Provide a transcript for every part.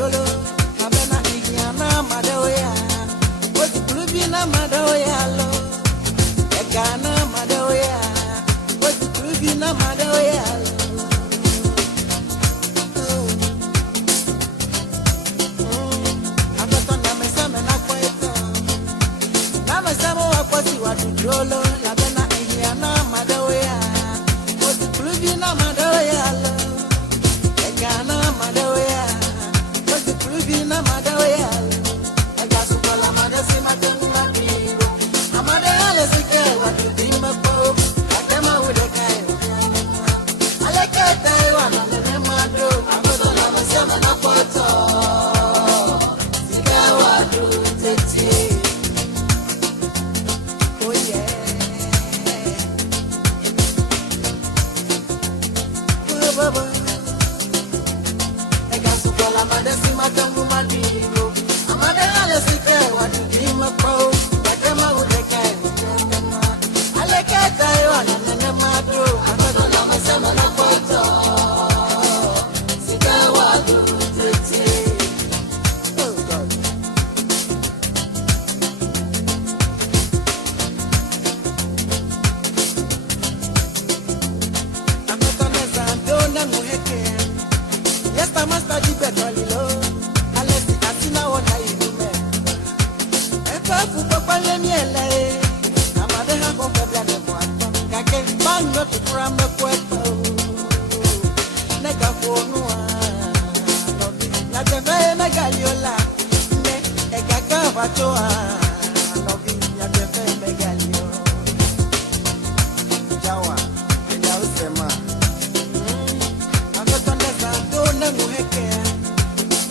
jolo. Abena igiana madoya. What's Grubina madoya lo? Egana madoya. What's Grubina madoya lo? Jolo, la bena igiana madoya. What's Grubina madoya lo? Egana madoya. What's Grubina madoya lo? Egasukola madasi matanga bigo. Amade alesike watu dima po. Akema udekai. Alekete wana nene mado. Akoto na masema na poto. Sika wadu tete. Egasukola madasi matangu madigo. Amade alesike watu dima po. Akema udekai. Alekete wana nene mado. Akoto na masema na poto. Sika wadu tete. Oh God. Yes, I must have better lo. Unless it has seen our night. If I put up a miele, I'm a deha of the blood of one. I can't find not to cram the puerto. Nega for no one. Not the very megaliola. A gagavatoa. Loving at the very megalio. Jawa, and Yausema.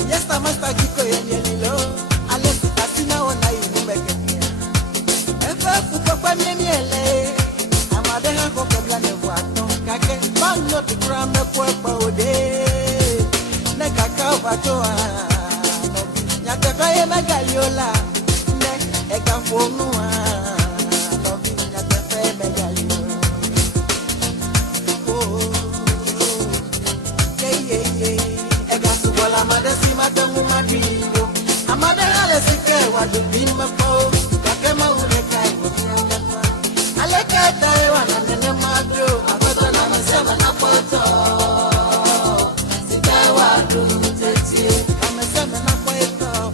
Yes, I must have Kiko and Yellow. Unless it has seen our night in the Megatia. If I put up a miele, I'm a deha of the blood of water. I can't find not to cram the puerto day. Negacavatoa. Yatavaya Megaliola. Ega for no one. Loving Yatavaya Megalio. Egasukola madasi matangu madigo. Amade alesike wadu bima po. Kakema ulekai wakiakata. Alekata wana nene mado. Akoto na mesema na poto. Sika wadu tete. Amesema na poto.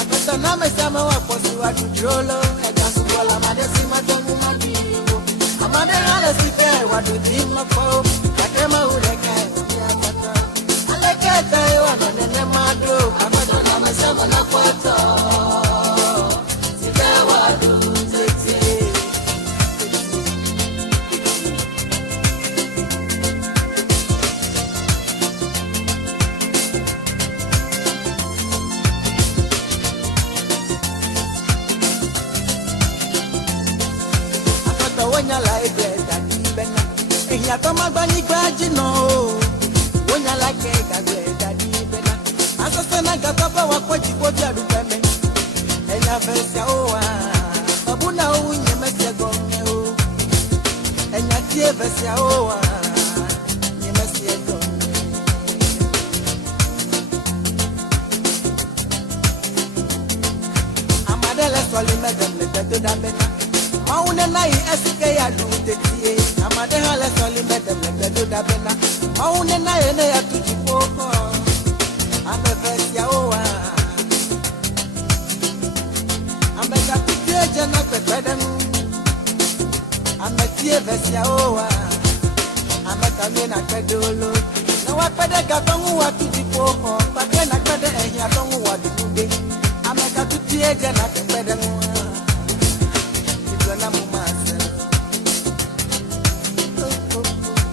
Akoto na mesema waposi wadu jolo. Egasukola madasi matangu madigo. Amade alesike wadu bima po. Kakema ulekai wakiakata. Alekete wana nene mado. Akoto na mesema na poto. Sika wadu tete. Akoto wonya like daddy bena. Ehia toma gbani gbaji no. Wonya like daddy bena. Asasana gatapa wakwaji kwobi adupeme. Enya versia owa. Babuna unye mesia gonge o. Enya tie versia owa. Nye mesia gonge. Amadele soli medem le teto da bena. Maune na yi esike ya du tetie. Amadele le soli medem le teto da bena. Maune na ye ne ya tuji poko. Ame versia owa. Ame kapitie jena kwedem. Ame tie versia owa. Ame kamena kwedolo. Na wakwede gatongu wa tuji poko. Pake na kwede ehia tongu wa dude. Ame kapitie jena kwedem. Igona mumase.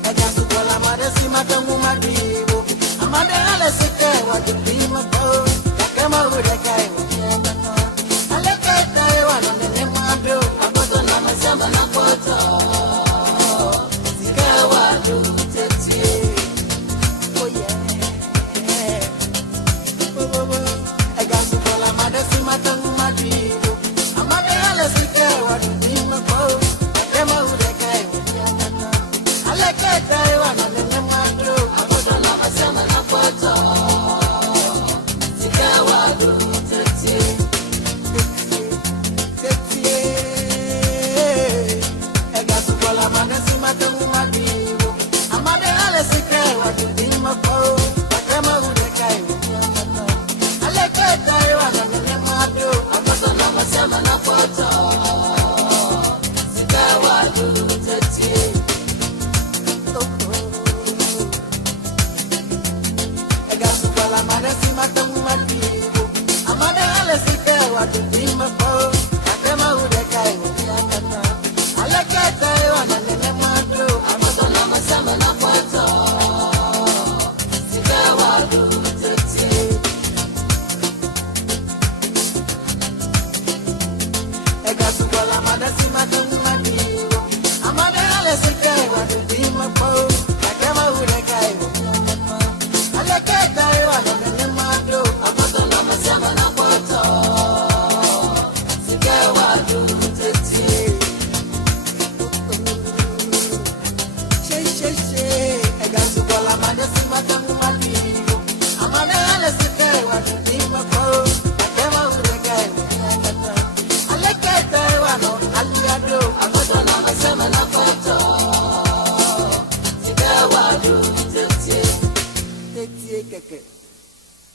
Egasukola madasi matangu madigo. Amade alesike wadu bima po. Kakema udekai wakiakata. Alekete wana nene mado. Akoto na mesema na poto. Sika wadu tete. Oh yeah. Egasukola madasi matangu madigo. Amade alesike wadu bima po. Kakema udekai wakiakata. Alekete wana nene mado. Akoto na mesema na poto. manasi mate umadi